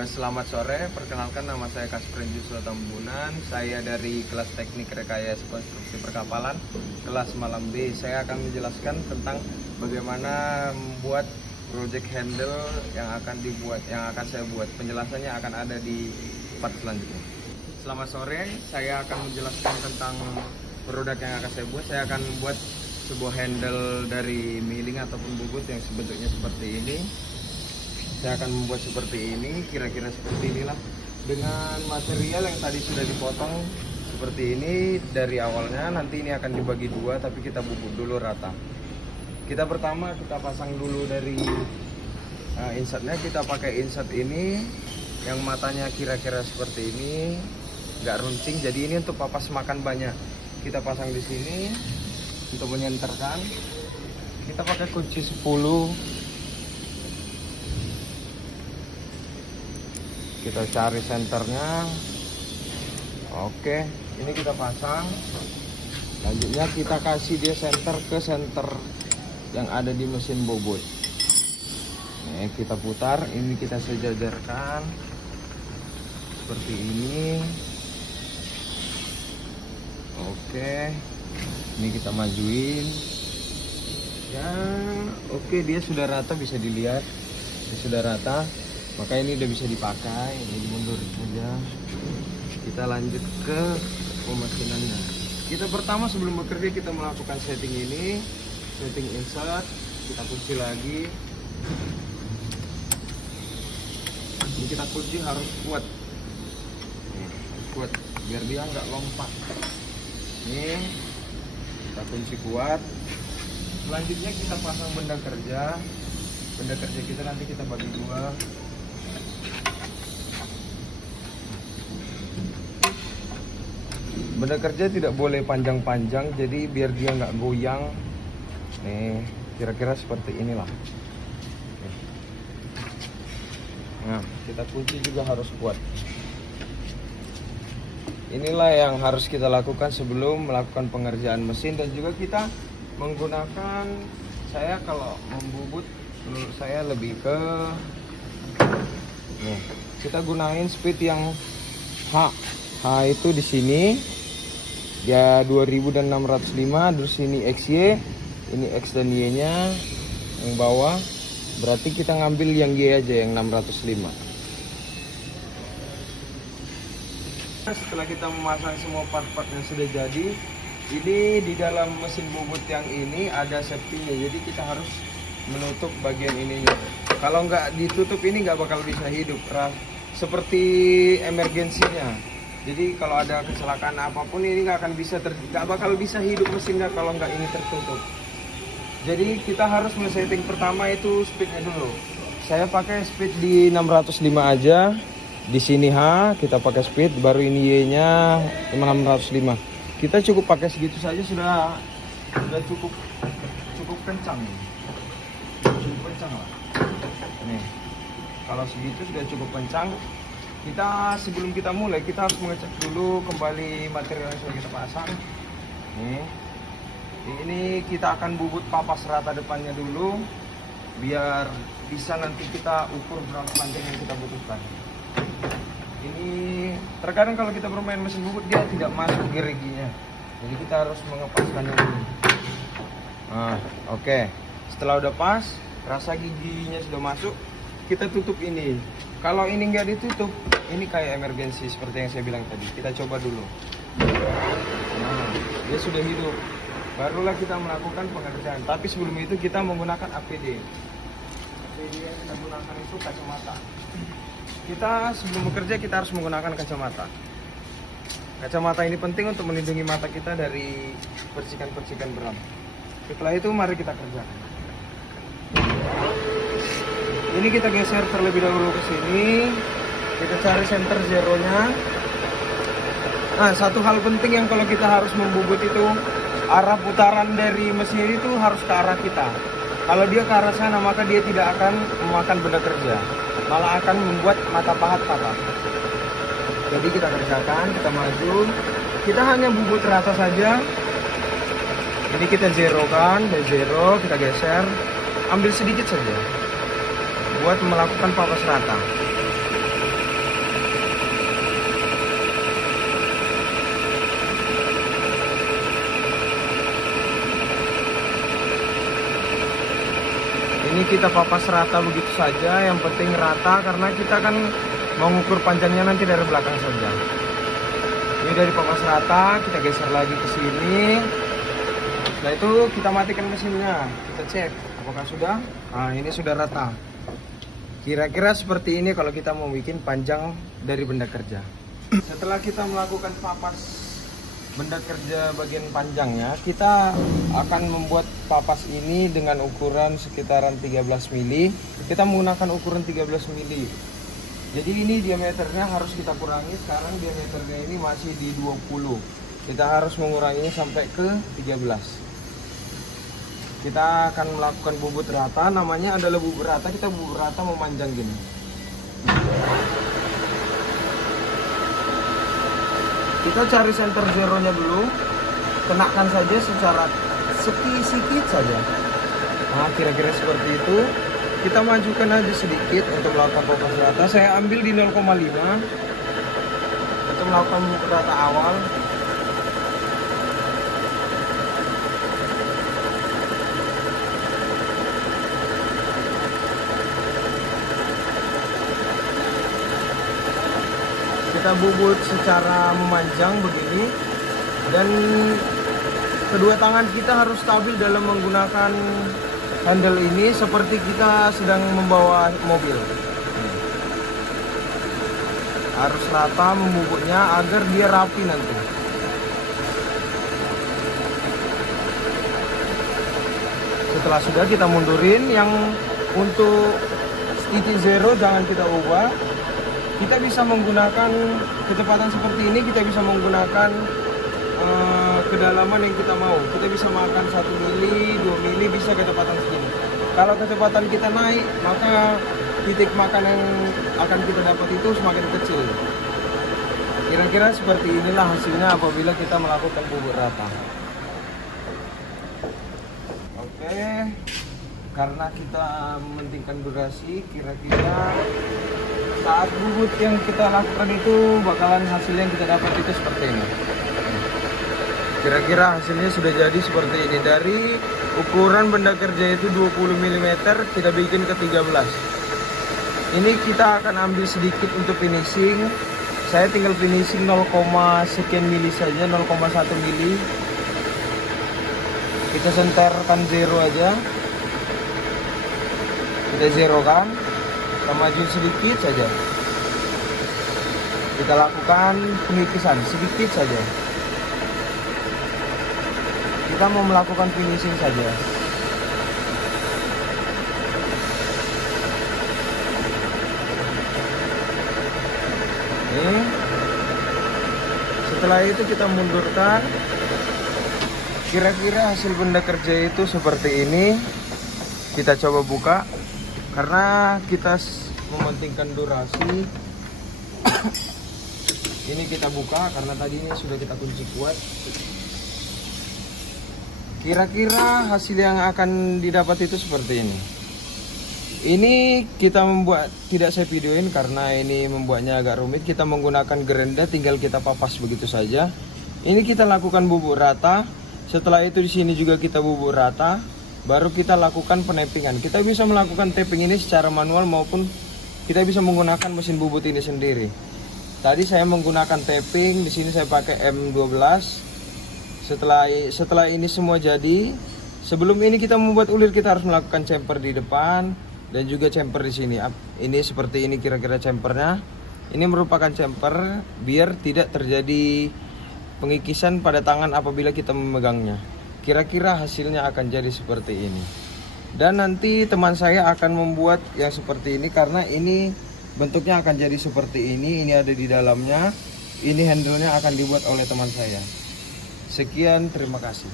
Selamat sore, perkenalkan nama saya Kasprin Juswa Tambunan. Saya dari kelas teknik rekayasa konstruksi perkapalan, kelas malam B. Saya akan menjelaskan tentang bagaimana membuat project handle yang akan saya buat. Penjelasannya akan ada di part selanjutnya. Selamat sore, saya akan menjelaskan tentang produk yang akan saya buat. Saya akan membuat sebuah handle dari milling ataupun bubut yang bentuknya seperti ini. Saya akan membuat seperti ini, kira-kira seperti inilah, dengan material yang tadi sudah dipotong seperti ini dari awalnya. Nanti ini akan dibagi dua, tapi kita bubut dulu rata. Kita pertama kita pasang dulu dari insertnya. Kita pakai insert ini yang matanya kira-kira seperti ini, nggak runcing. Jadi ini untuk papas makan banyak. Kita pasang di sini untuk menyenterkan. Kita pakai kunci 10. Kita cari senternya. Oke, ini kita pasang. Lanjutnya kita kasih dia senter ke senter yang ada di mesin bobot. Nih, kita putar, ini kita sejajarkan seperti ini. Oke, ini kita majuin ya. Oke, dia sudah rata, bisa dilihat dia sudah rata, maka ini udah bisa dipakai. Ini dimundur saja. Kita lanjut ke pemasinannya. Kita pertama sebelum bekerja kita melakukan setting ini, setting insert. Kita kunci lagi. Ini kita kunci harus kuat. Kuat biar dia nggak lompat. Ini kita kunci kuat. Selanjutnya kita pasang benda kerja. Benda kerja kita nanti kita bagi dua. Benda kerja tidak boleh panjang-panjang, jadi biar dia nggak goyang. Nih, kira-kira seperti inilah. Nah, kita kunci juga harus kuat. Inilah yang harus kita lakukan sebelum melakukan pengerjaan mesin. Dan juga kita menggunakan, saya kalau membubut menurut saya lebih ke nih, kita gunain speed yang H itu di sini ya 2000 dan 605. Terus ini XY, ini X dan Y nya yang bawah, berarti kita ngambil yang Y aja yang 605. Setelah kita memasang semua part-part yang sudah jadi, ini di dalam mesin bubut yang ini ada safety-nya, jadi kita harus menutup bagian ininya. Kalau nggak ditutup ini nggak bakal bisa hidup, seperti emergensinya. Jadi kalau ada kecelakaan apapun ini nggak bakal bisa hidup mesinnya kalau nggak ini tertutup. Jadi kita harus men-setting pertama itu speednya dulu. Saya pakai speed di 605 aja. Di sini H kita pakai speed, baru ini Y-nya 605. Kita cukup pakai segitu saja sudah cukup kencang. Cukup kencang lah. Nih, kalau segitu sudah cukup kencang. Kita sebelum kita mulai kita harus mengecek dulu kembali material yang sudah kita pasang. Nih, ini kita akan bubut papas rata depannya dulu, biar bisa nanti kita ukur berapa panjang yang kita butuhkan. Ini terkadang kalau kita bermain mesin bubut dia tidak masuk geriginya, jadi kita harus mengepaskannya dulu. Nah, oke. Setelah udah pas, rasa giginya sudah masuk, kita tutup ini. Kalau ini nggak ditutup, ini kayak emergensi seperti yang saya bilang tadi. Kita coba dulu. Nah, dia sudah hidup. Barulah kita melakukan pengerjaan. Tapi sebelum itu kita menggunakan APD. APD yang kita gunakan itu kacamata. Kita sebelum bekerja kita harus menggunakan kacamata. Kacamata ini penting untuk melindungi mata kita dari percikan-percikan beram. Setelah itu mari kita kerjakan. Ini kita geser terlebih dahulu ke sini. Kita cari center zeronya. Nah, satu hal penting yang kalau kita harus membubut itu, arah putaran dari mesin itu harus ke arah kita. Kalau dia ke arah sana, maka dia tidak akan memakan benda kerja, malah akan membuat mata pahat patah. Jadi kita kerjakan, kita maju. Kita hanya bubut rata saja. Ini kita zerokan, zero, kita geser, ambil sedikit saja buat melakukan papas rata. kita papas rata begitu saja. Yang penting rata karena kita kan mengukur panjangnya nanti dari belakang saja. Ini dari papas rata, kita geser lagi ke sini. Setelah itu kita matikan mesinnya. Kita cek apakah sudah. Nah, ini sudah rata. Kira-kira seperti ini kalau kita mau bikin panjang dari benda kerja. Setelah kita melakukan papas benda kerja bagian panjangnya, kita akan membuat papas ini dengan ukuran sekitaran 13 mili. Kita menggunakan ukuran 13 mili. Jadi ini diameternya harus kita kurangi. Sekarang diameternya ini masih di 20. Kita harus menguranginya sampai ke 13. Kita akan melakukan bubut rata, namanya adalah bubut rata. Kita bubut rata memanjang gini. Kita cari center zero-nya dulu, kenakan saja secara sedikit saja. Nah, kira-kira seperti itu. Kita majukan aja sedikit untuk melakukan papas rata. Saya ambil di 0,5 untuk melakukan bubut rata awal. Kita bubut secara memanjang begini, dan kedua tangan kita harus stabil dalam menggunakan handle ini seperti kita sedang membawa mobil. Harus rata membubutnya agar dia rapi nanti. Setelah sudah, kita mundurin. Yang untuk titik zero jangan kita ubah. Kita bisa menggunakan kecepatan seperti ini, kita bisa menggunakan kedalaman yang kita mau. Kita bisa makan 1 mili, 2 mili, bisa kecepatan segini. Kalau kecepatan kita naik, maka titik makan yang akan kita dapat itu semakin kecil. Kira-kira seperti inilah hasilnya apabila kita melakukan bubut rata. Oke, karena kita mementingkan durasi, kira-kira saat bubut yang kita lakukan itu bakalan hasil yang kita dapat itu seperti ini. Kira-kira hasilnya sudah jadi seperti ini. Dari ukuran benda kerja itu 20 mm, kita bikin ke 13. Ini kita akan ambil sedikit untuk finishing. Saya tinggal finishing 0, sekian mili saja, 0,1 mili. Kita senterkan zero aja. Kita zero kan. Kita maju sedikit saja. Kita lakukan pengikisan sedikit saja. Kita mau melakukan finishing saja. Ini. Setelah itu kita mundurkan. Kira-kira hasil benda kerja itu seperti ini. Kita coba buka. Karena kita mementingkan durasi, ini kita buka karena tadi ini sudah kita kunci kuat. Kira-kira hasil yang akan didapat itu seperti ini. Ini kita membuat, tidak saya videoin karena ini membuatnya agak rumit. Kita menggunakan gerenda, tinggal kita papas begitu saja. Ini kita lakukan bubuk rata. Setelah itu di sini juga kita bubuk rata. Baru kita lakukan penepingan. Kita bisa melakukan tapping ini secara manual maupun kita bisa menggunakan mesin bubut ini sendiri. Tadi saya menggunakan tapping, di sini saya pakai M12. Setelah ini semua jadi, sebelum ini kita membuat ulir kita harus melakukan chamfer di depan dan juga chamfer di sini. Ini seperti ini kira-kira chamfernya. Ini merupakan chamfer biar tidak terjadi pengikisan pada tangan apabila kita memegangnya. Kira-kira hasilnya akan jadi seperti ini. Dan nanti teman saya akan membuat yang seperti ini karena ini bentuknya akan jadi seperti ini. Ini ada di dalamnya. Ini handle-nya akan dibuat oleh teman saya. Sekian, terima kasih.